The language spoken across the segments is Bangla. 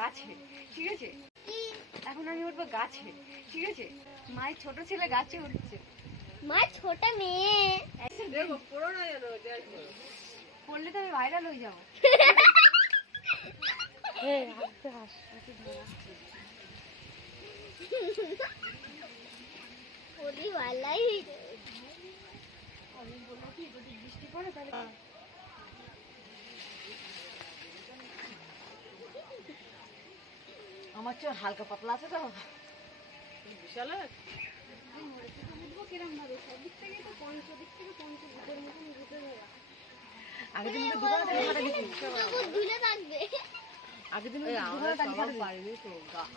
গাছে, ঠিক আছে? এখন আমি উঠবো গাছে, ঠিক আছে? মায়ের ছোট ছেলে গাছে উঠছে। মায়ের ছোট মেয়ে দেখো পড়ো না যেন, পড়লে তো আমি ভাইরাল হয়ে যাবো। আমি বলবো কি যদি বৃষ্টি পড়ে তাহলে আমার চোখ হালকা পাতলা আছে তো বিশাল কিরম ভাবে সব দিক থেকে তো দিক থেকে ভূতের মতন ভূতে আগের দিন ধুলে থাকবে আগের দিন পারিনি তো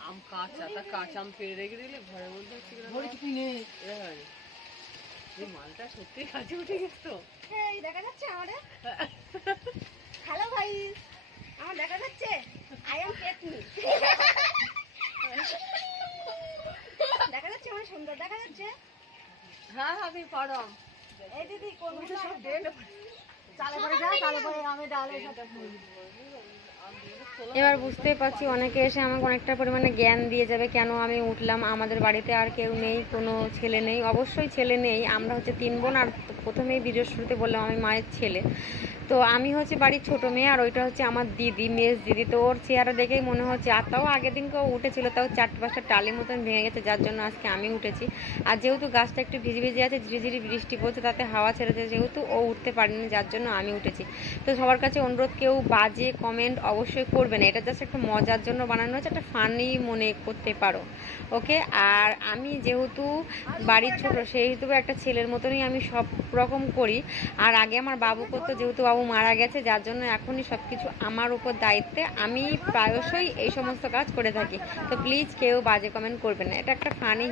আম কাঁচা কাঁচা আম পেড়ে রেখে দিলে ঘরের মধ্যে ঘরে কিছু নেই। এই মালটা সত্যি কাছে উঠে গেছে তো। এই দেখা যাচ্ছে আমারে হ্যালো গাইস, আমার দেখা যাচ্ছে আই এম পেটনি দেখা যাচ্ছে আমার সুন্দর দেখা যাচ্ছে। হ্যাঁ আমি পারো। এই দিদি কোন সব ডেলে চালে পড়ে যা, চালে পড়ে আমি ডালে সব। এবার বুঝতেই পারছি অনেকে এসে আমাকে অনেকটা পরিমাণে জ্ঞান দিয়ে যাবে কেন আমি উঠলাম। আমাদের বাড়িতে আর কেউ নেই, কোনো ছেলে নেই, অবশ্যই ছেলে নেই। আমরা হচ্ছে 3 বোন, আর প্রথমেই ভিডিওর শুরুতে বললাম আমি মায়ের ছেলে। তো আমি হচ্ছে বাড়ির ছোট মেয়ে, আর ওইটা হচ্ছে আমার দিদি, মেজ দিদি। তো ওর চেহারা দেখেই মনে হচ্ছে, আর তাও আগের দিনকেও উঠেছিল, তাও 4-5টা টালির মতন ভেঙে গেছে, যার জন্য আজকে আমি উঠেছি। আর যেহেতু গাছটা একটু ভিজে ভিজে আছে, ঝিরিঝিরি বৃষ্টি পড়ছে, তাতে হাওয়া ছেড়েছে, যেহেতু ও উঠতে পারেনি, যার জন্য আমি উঠেছি। তো সবার কাছে অনুরোধ, কেউ বাজে কমেন্ট অবশ্যই করবে না, এটা জাস্ট একটা মজার জন্য বানানো হচ্ছে, একটা ফানি মনে করতে পারো, ওকে? আর আমি যেহেতু বাড়ির ছোট, সেই হিসেবে একটা ছেলের মতনই আমি সব রকম করি। আর আগে আমার বাবু করতো, যেহেতু বাবু মারা গেছে, যার জন্য এখনই সব কিছু আমার উপর দায়িত্বে, আমি প্রায়শই এই সমস্ত কাজ করে থাকি। তো প্লিজ কেউ বাজে কমেন্ট করবে না, এটা একটা ফানি